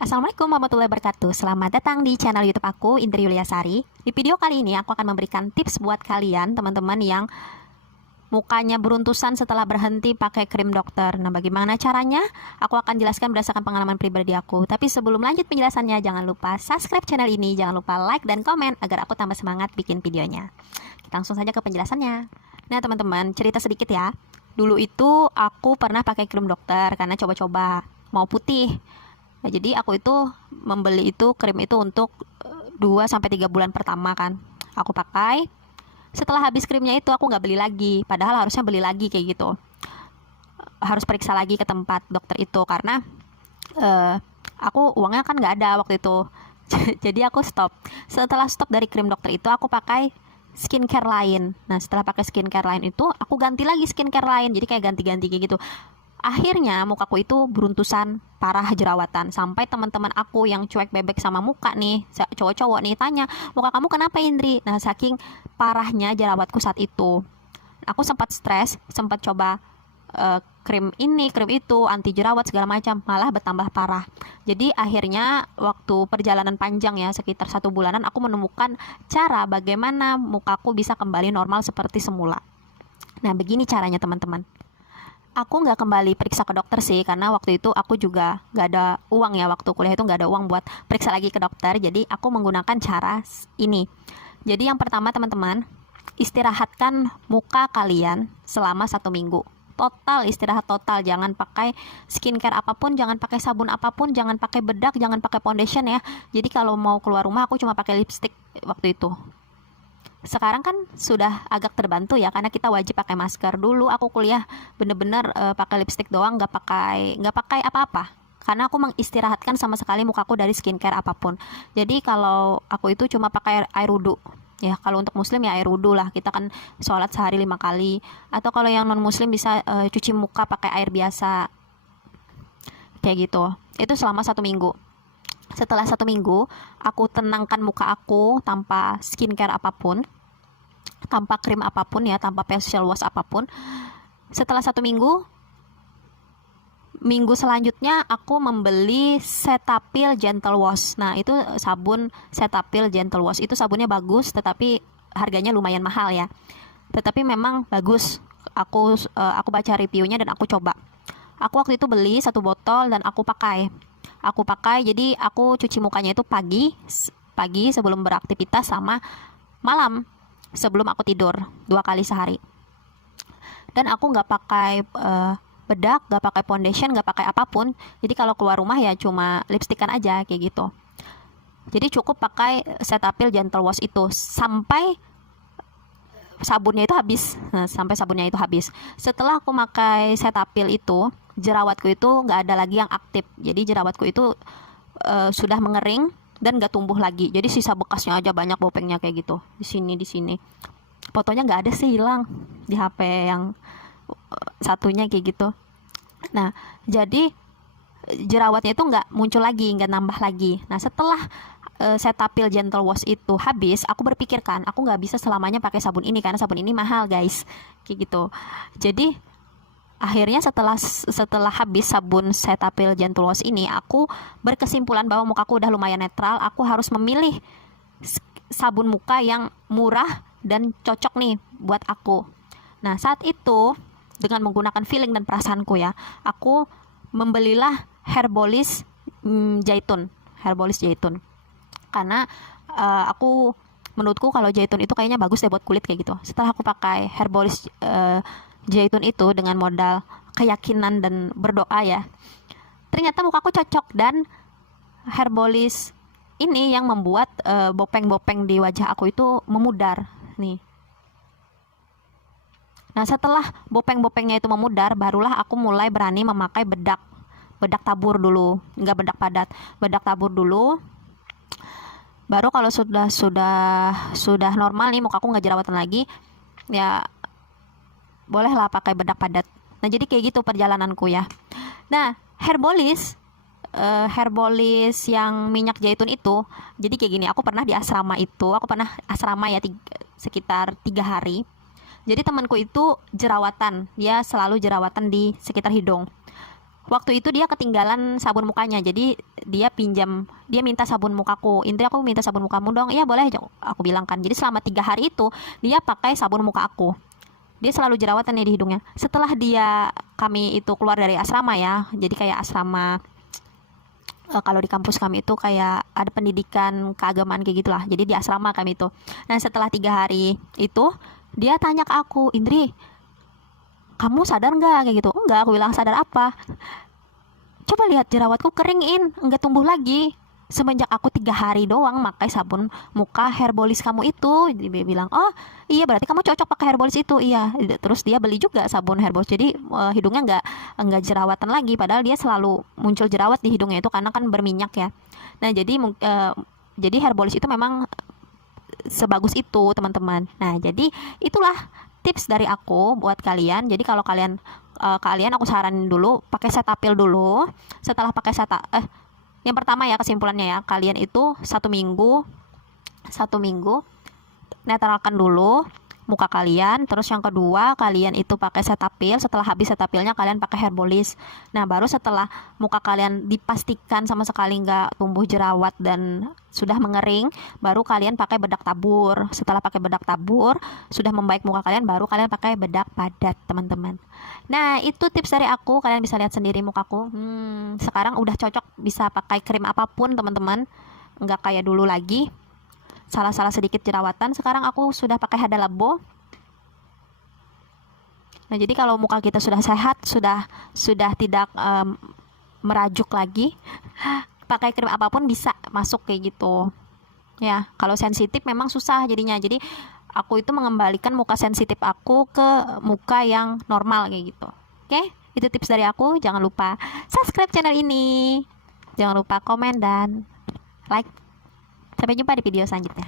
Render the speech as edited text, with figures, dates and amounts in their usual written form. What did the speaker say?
Assalamualaikum warahmatullahi wabarakatuh. Selamat datang di channel YouTube aku, Indri Yuliasari. Di video kali ini aku akan memberikan tips buat kalian, teman-teman yang mukanya beruntusan setelah berhenti pakai krim dokter. Nah, bagaimana caranya? Aku akan jelaskan berdasarkan pengalaman pribadi aku. Tapi sebelum lanjut penjelasannya, jangan lupa subscribe channel ini, jangan lupa like dan komen agar aku tambah semangat bikin videonya. Kita langsung saja ke penjelasannya. Nah, teman-teman, cerita sedikit ya. Dulu itu aku pernah pakai krim dokter karena coba-coba mau putih. Nah, jadi aku itu membeli itu krim itu untuk 2 sampai 3 bulan pertama kan. Aku pakai. Setelah habis krimnya itu aku nggak beli lagi. Padahal harusnya beli lagi kayak gitu. Harus periksa lagi ke tempat dokter itu karena aku uangnya kan nggak ada waktu itu. Jadi aku stop. Setelah stop dari krim dokter itu aku pakai skincare lain. Nah, setelah pakai skincare lain itu aku ganti lagi skincare lain. Jadi kayak ganti-ganti kayak gitu. Akhirnya mukaku itu beruntusan parah jerawatan. Sampai teman-teman aku yang cuek bebek sama muka nih, cowok-cowok nih tanya, muka kamu kenapa Indri? Nah, saking parahnya jerawatku saat itu, aku sempat stres, sempat coba krim ini, krim itu, anti jerawat segala macam, malah bertambah parah. Jadi akhirnya waktu perjalanan panjang ya, sekitar 1 bulanan, aku menemukan cara bagaimana mukaku bisa kembali normal seperti semula. Nah, begini caranya teman-teman. Aku nggak kembali periksa ke dokter sih, karena waktu itu aku juga nggak ada uang ya, waktu kuliah itu nggak ada uang buat periksa lagi ke dokter. Jadi aku menggunakan cara ini. Jadi yang pertama teman-teman, istirahatkan muka kalian selama 1 minggu. Total istirahat total, jangan pakai skincare apapun, jangan pakai sabun apapun, jangan pakai bedak, jangan pakai foundation ya. Jadi kalau mau keluar rumah aku cuma pakai lipstick waktu itu. Sekarang kan sudah agak terbantu ya, karena kita wajib pakai masker. Dulu aku kuliah bener-bener pakai lipstick doang, nggak pakai apa-apa, karena aku mengistirahatkan sama sekali mukaku dari skincare apapun. Jadi kalau aku itu cuma pakai air wudhu ya. Kalau untuk muslim ya air wudhu lah, kita kan sholat sehari 5 kali. Atau kalau yang non muslim bisa cuci muka pakai air biasa kayak gitu. Itu selama 1 minggu. Setelah 1 minggu, aku tenangkan muka aku tanpa skincare apapun, tanpa krim apapun ya, tanpa facial wash apapun. Setelah 1 minggu, minggu selanjutnya aku membeli Cetaphil Gentle Wash. Nah, itu sabun Cetaphil Gentle Wash. Itu sabunnya bagus, tetapi harganya lumayan mahal ya. Tetapi memang bagus. Aku baca reviewnya dan aku coba. Aku waktu itu beli 1 botol dan aku pakai. Jadi aku cuci mukanya itu pagi sebelum beraktivitas sama malam sebelum aku tidur 2 kali sehari. Dan aku nggak pakai bedak, nggak pakai foundation, nggak pakai apapun. Jadi kalau keluar rumah ya cuma lipstikan aja kayak gitu. Jadi cukup pakai Cetaphil Gentle Wash itu sampai sabunnya itu habis. Nah, sampai sabunnya itu habis. Setelah aku pakai Cetaphil itu, jerawatku itu nggak ada lagi yang aktif. Jadi jerawatku itu sudah mengering dan nggak tumbuh lagi. Jadi sisa bekasnya aja banyak bopengnya kayak gitu. Di sini. Fotonya nggak ada sih, hilang di HP yang satunya kayak gitu. Nah, jadi jerawatnya itu nggak muncul lagi, nggak nambah lagi. Nah, setelah Cetaphil Gentle Wash itu habis, aku berpikir kan, aku nggak bisa selamanya pakai sabun ini karena sabun ini mahal guys, kayak gitu. Jadi akhirnya setelah habis sabun Cetaphil Gentle Wash ini, aku berkesimpulan bahwa mukaku udah lumayan netral. Aku harus memilih sabun muka yang murah dan cocok nih buat aku. Nah, saat itu dengan menggunakan feeling dan perasaanku ya, aku membelilah Herbolist Zaitun. Karena menurutku kalau zaitun itu kayaknya bagus deh buat kulit kayak gitu. Setelah aku pakai Herbolist zaitun itu dengan modal keyakinan dan berdoa ya, ternyata mukaku cocok. Dan Herbolist ini yang membuat bopeng-bopeng di wajah aku itu memudar nih. Nah, setelah bopeng-bopengnya itu memudar, barulah aku mulai berani memakai bedak tabur dulu, nggak bedak padat, bedak tabur dulu. Baru kalau sudah normal nih, mukaku nggak jerawatan lagi, ya bolehlah pakai bedak padat. Nah, jadi kayak gitu perjalananku ya. Nah, Herbolist yang minyak zaitun itu, jadi kayak gini. Aku pernah asrama ya sekitar 3 hari. Jadi temanku itu jerawatan, dia selalu jerawatan di sekitar hidung. waktu itu dia ketinggalan sabun mukanya, jadi dia minta sabun mukaku. Indri, aku minta sabun mukamu dong. Iya boleh, aku bilang kan. Jadi selama 3 hari itu dia pakai sabun muka aku. Dia selalu jerawatan nih di hidungnya. Setelah kami itu keluar dari asrama ya, jadi kayak asrama, kalau di kampus kami itu kayak ada pendidikan keagamaan kayak gitulah. Jadi di asrama kami itu. Nah setelah 3 hari itu dia tanya ke aku, Indri, kamu sadar nggak kayak gitu? Enggak, aku bilang sadar apa? Coba lihat jerawatku keringin, nggak tumbuh lagi. Semenjak aku 3 hari doang pakai sabun muka Herbolis kamu itu. Dia bilang, oh iya berarti kamu cocok pakai Herbolis itu. Iya. Terus dia beli juga sabun Herbolis. Jadi hidungnya nggak jerawatan lagi. Padahal dia selalu muncul jerawat di hidungnya itu karena kan berminyak ya. Nah jadi Herbolis itu memang sebagus itu teman-teman. Nah jadi itulah tips dari aku buat kalian. Jadi kalau kalian aku saranin dulu pakai Cetaphil dulu. Setelah pakai yang pertama ya kesimpulannya ya, kalian itu 1 minggu netralkan dulu muka kalian. Terus yang kedua kalian itu pakai Cetaphil. Setelah habis Cetaphilnya kalian pakai Herbolis. Nah baru setelah muka kalian dipastikan sama sekali nggak tumbuh jerawat dan sudah mengering, baru kalian pakai bedak tabur. Setelah pakai bedak tabur sudah membaik muka kalian, baru kalian pakai bedak padat teman-teman. Nah itu tips dari aku, kalian bisa lihat sendiri mukaku. Sekarang udah cocok, bisa pakai krim apapun teman-teman, nggak kayak dulu lagi salah-salah sedikit jerawatan. Sekarang aku sudah pakai Hada Labo. Nah jadi kalau muka kita sudah sehat, sudah tidak merajuk lagi, pakai krim apapun bisa masuk kayak gitu ya. Kalau sensitif memang susah jadinya. Jadi aku itu mengembalikan muka sensitif aku ke muka yang normal kayak gitu. Oke, itu tips dari aku. Jangan lupa subscribe channel ini, jangan lupa komen dan like. Sampai jumpa di video selanjutnya.